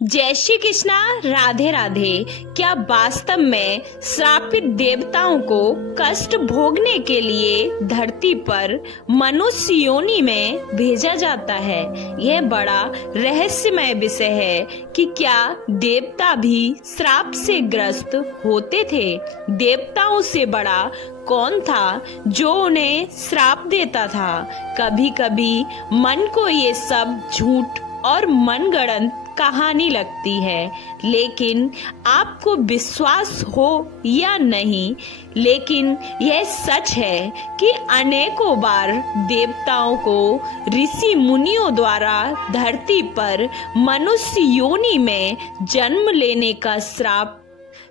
जय श्री कृष्णा, राधे राधे। क्या वास्तव में श्रापित देवताओं को कष्ट भोगने के लिए धरती पर मनुष्य योनि में भेजा जाता है? यह बड़ा रहस्यमय विषय है कि क्या देवता भी श्राप से ग्रस्त होते थे? देवताओं से बड़ा कौन था जो उन्हें श्राप देता था? कभी कभी मन को ये सब झूठ और मनगढ़ंत कहानी लगती है, लेकिन आपको विश्वास हो या नहीं, लेकिन यह सच है कि अनेकों बार देवताओं को ऋषि मुनियों द्वारा धरती पर मनुष्य योनि में जन्म लेने का श्राप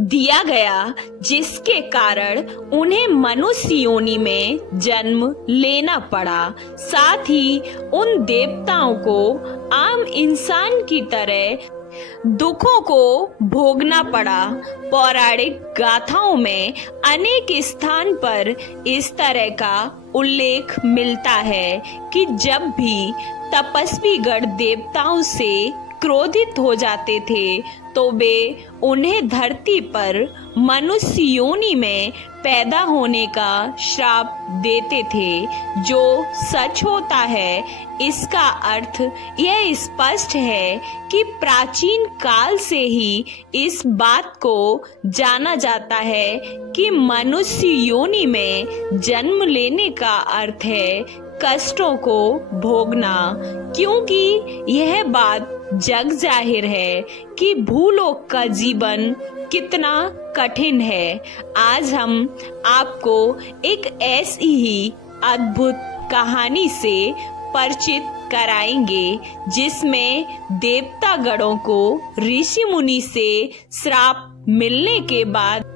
दिया गया, जिसके कारण उन्हें मनुष्य योनि में जन्म लेना पड़ा। साथ ही उन देवताओं को आम इंसान की तरह दुखों को भोगना पड़ा। पौराणिक गाथाओं में अनेक स्थान पर इस तरह का उल्लेख मिलता है कि जब भी तपस्वी गण देवताओं से क्रोधित हो जाते थे तो वे उन्हें धरती पर मनुष्य योनि में पैदा होने का श्राप देते थे, जो सच होता है। इसका अर्थ यह स्पष्ट है कि प्राचीन काल से ही इस बात को जाना जाता है कि मनुष्य योनि में जन्म लेने का अर्थ है कष्टों को भोगना, क्योंकि यह बात जग जाहिर है कि भूलोक का जीवन कितना कठिन है। आज हम आपको एक ऐसी ही अद्भुत कहानी से परिचित कराएंगे जिसमें देवता गणों को ऋषि मुनि से श्राप मिलने के बाद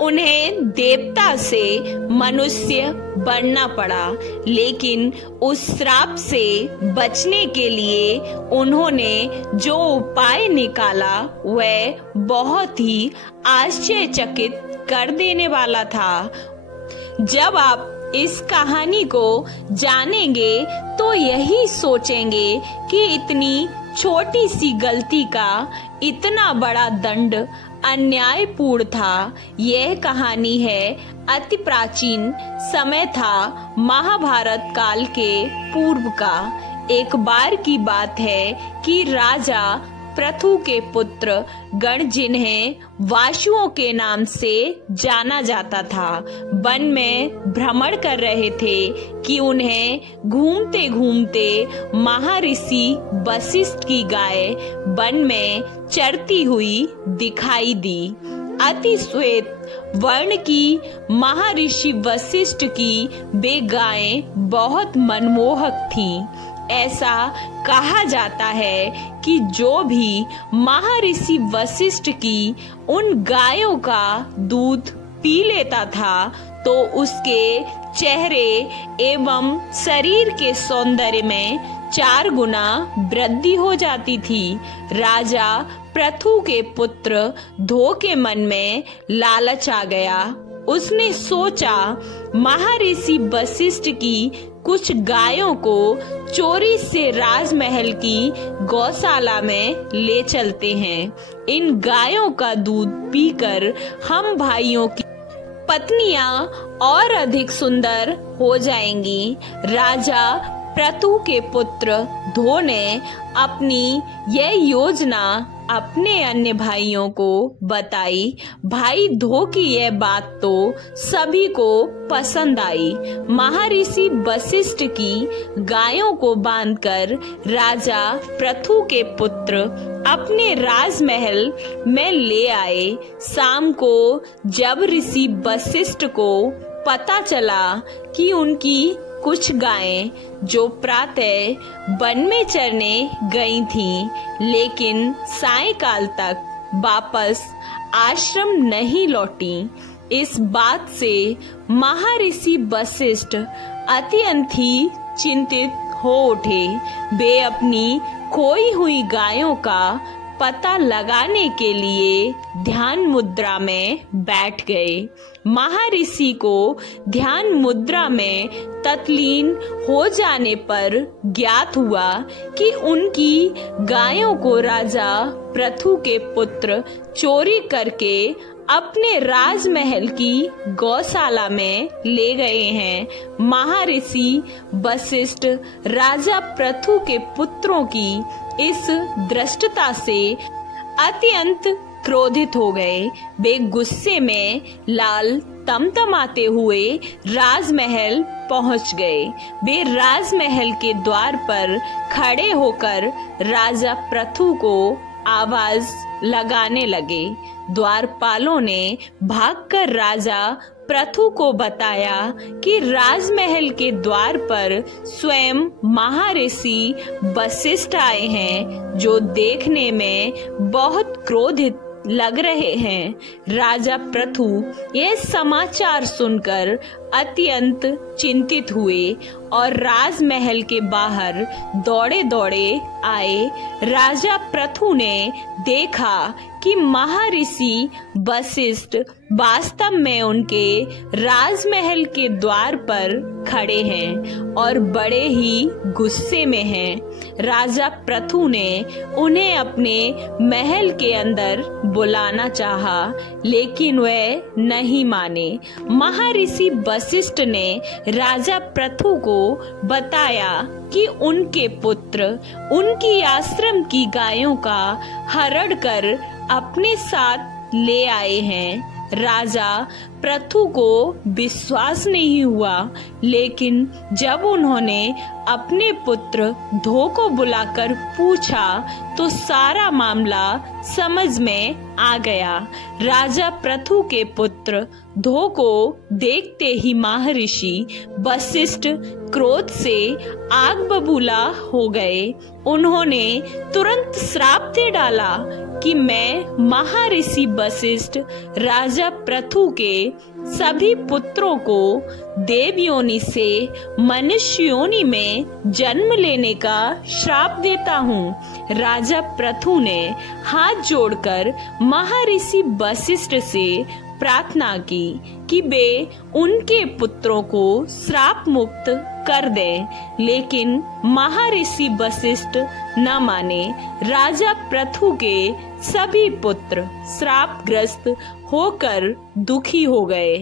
उन्हें देवता से मनुष्य बनना पड़ा, लेकिन उस श्राप से बचने के लिए उन्होंने जो उपाय निकाला वह बहुत ही आश्चर्यचकित कर देने वाला था। जब आप इस कहानी को जानेंगे तो यही सोचेंगे कि इतनी छोटी सी गलती का इतना बड़ा दंड अन्यायपूर्ण था। यह कहानी है अति प्राचीन समय था, महाभारत काल के पूर्व का। एक बार की बात है कि राजा पृथु के पुत्र गण, जिन्हें वासुओं के नाम से जाना जाता था, वन में भ्रमण कर रहे थे कि उन्हें घूमते घूमते महर्षि वशिष्ठ की गाय वन में चरती हुई दिखाई दी। अति श्वेत वर्ण की महर्षि वशिष्ठ की वे गायें बहुत मनमोहक थीं। ऐसा कहा जाता है कि जो भी महर्षि वशिष्ठ की उन गायों का दूध पी लेता था तो उसके चेहरे एवं शरीर के सौंदर्य में 4 गुना वृद्धि हो जाती थी। राजा पृथु के पुत्र ध्रुव के मन में लालच आ गया। उसने सोचा, महर्षि वशिष्ठ की कुछ गायों को चोरी से राजमहल की गौशाला में ले चलते हैं। इन गायों का दूध पीकर हम भाइयों की पत्नियां और अधिक सुंदर हो जाएंगी। राजा पृथु के पुत्र ध्रुव ने अपनी यह योजना अपने अन्य भाइयों को बताई। भाई ध्रुव की यह बात तो सभी को पसंद आई। महर्षि वशिष्ठ की गायों को बांधकर राजा पृथु के पुत्र अपने राजमहल में ले आए। शाम को जब ऋषि वशिष्ठ को पता चला कि उनकी कुछ गायें जो प्रातः वन में चरने गई थीं, लेकिन सायंकाल तक वापस आश्रम नहीं लौटी, इस बात से महर्षि वशिष्ठ अत्यंत ही चिंतित हो उठे। वे अपनी खोई हुई गायों का पता लगाने के लिए ध्यान मुद्रा में बैठ गए। महर्षि को ध्यान मुद्रा में तल्लीन हो जाने पर ज्ञात हुआ कि उनकी गायों को राजा पृथु के पुत्र चोरी करके अपने राजमहल की गौशाला में ले गए हैं। महर्षि वशिष्ठ राजा पृथु के पुत्रों की इस दृष्टता से अत्यंत क्रोधित हो गए। वे गुस्से में लाल तमतमाते हुए राजमहल पहुंच गए। वे राजमहल के द्वार पर खड़े होकर राजा पृथु को आवाज लगाने लगे। द्वारपालों ने भागकर राजा पृथु को बताया कि राजमहल के द्वार पर स्वयं महर्षि वशिष्ठ आए हैं, जो देखने में बहुत क्रोधित लग रहे हैं। राजा पृथु यह समाचार सुनकर अत्यंत चिंतित हुए और राजमहल के बाहर दौड़े दौड़े आए। राजा पृथु ने देखा कि महर्षि वशिष्ठ वास्तव में उनके राजमहल के द्वार पर खड़े हैं और बड़े ही गुस्से में हैं। राजा पृथु ने उन्हें अपने महल के अंदर बुलाना चाहा, लेकिन वे नहीं माने। महर्षि वशिष्ठ ने राजा पृथु को बताया कि उनके पुत्र उनकी आश्रम की गायों का हरण कर अपने साथ ले आए हैं। राजा पृथु को विश्वास नहीं हुआ, लेकिन जब उन्होंने अपने पुत्र ध्रुव को बुलाकर पूछा तो सारा मामला समझ में आ गया। राजा पृथु के पुत्र ध्रुव को देखते ही महर्षि वशिष्ठ क्रोध से आग बबूला हो गए। उन्होंने तुरंत श्राप दे डाला कि मैं महर्षि वशिष्ठ राजा पृथु के सभी पुत्रों को देव योनि से मनुष्य योनि में जन्म लेने का श्राप देता हूँ। राजा पृथु ने हाथ जोड़कर महर्षि वशिष्ठ से प्रार्थना की कि वे उनके पुत्रों को श्राप मुक्त कर दें, लेकिन महर्षि वशिष्ठ न माने। राजा पृथु के सभी पुत्र श्रापग्रस्त होकर दुखी हो गए।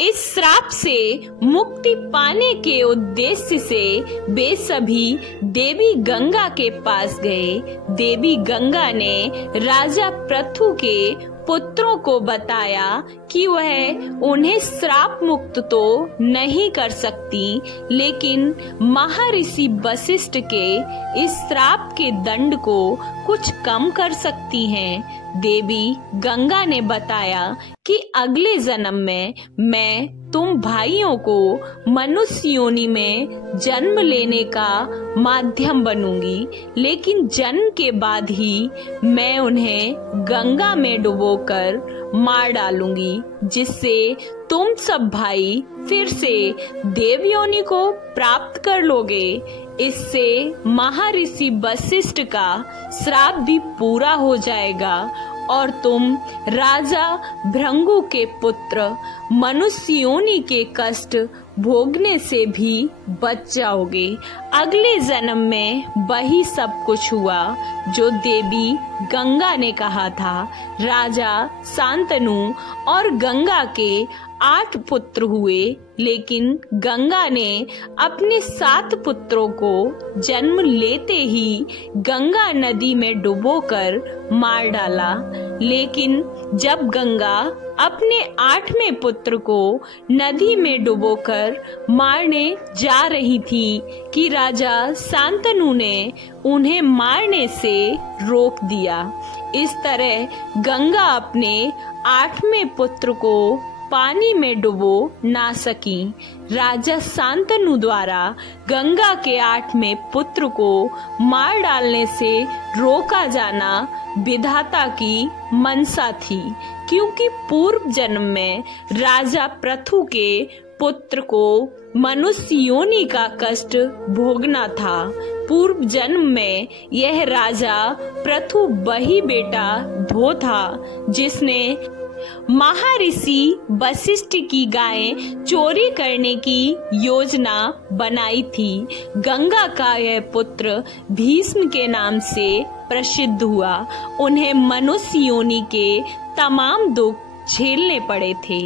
इस श्राप से मुक्ति पाने के उद्देश्य से वे सभी देवी गंगा के पास गए। देवी गंगा ने राजा पृथु के पुत्रों को बताया कि वह उन्हें श्राप मुक्त तो नहीं कर सकती, लेकिन महर्षि वशिष्ठ के इस श्राप के दंड को कुछ कम कर सकती हैं। देवी गंगा ने बताया कि अगले जन्म में मैं तुम भाइयों को मनुष्य योनि में जन्म लेने का माध्यम बनूंगी, लेकिन जन्म के बाद ही मैं उन्हें गंगा में डुबोकर मार डालूंगी, जिससे तुम सब भाई फिर से देव योनि को प्राप्त कर लोगे। इससे महर्षि वशिष्ठ का श्राप भी पूरा हो जाएगा और तुम राजा भृंगु के पुत्र मनुष्य योनि के कष्ट भोगने से भी बच जाओगे। अगले जन्म में वही सब कुछ हुआ जो देवी गंगा ने कहा था। राजा शांतनु और गंगा के 8 पुत्र हुए, लेकिन गंगा ने अपने 7 पुत्रों को जन्म लेते ही गंगा नदी में डुबोकर मार डाला। लेकिन जब गंगा अपने 8वें पुत्र को नदी में डुबोकर मारने जा रही थी कि राजा शांतनु ने उन्हें मारने से रोक दिया। इस तरह गंगा अपने 8वें पुत्र को पानी में डुबो ना सकी। राजा शांतनु द्वारा गंगा के 8वें पुत्र को मार डालने से रोका जाना विधाता की मंशा थी, क्योंकि पूर्व जन्म में राजा पृथु के पुत्र को मनुष्य योनि का कष्ट भोगना था। पूर्व जन्म में यह राजा पृथु वही बेटा धो था जिसने महर्षि वशिष्ठ की गायें चोरी करने की योजना बनाई थी। गंगा का यह पुत्र भीष्म के नाम से प्रसिद्ध हुआ। उन्हें मनुष्य योनि के तमाम दुख झेलने पड़े थे।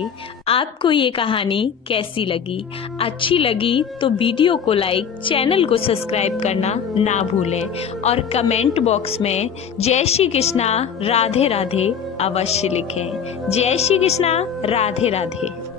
आपको ये कहानी कैसी लगी? अच्छी लगी तो वीडियो को लाइक, चैनल को सब्सक्राइब करना ना भूलें और कमेंट बॉक्स में जय श्री कृष्णा राधे राधे अवश्य लिखें। जय श्री कृष्णा राधे राधे।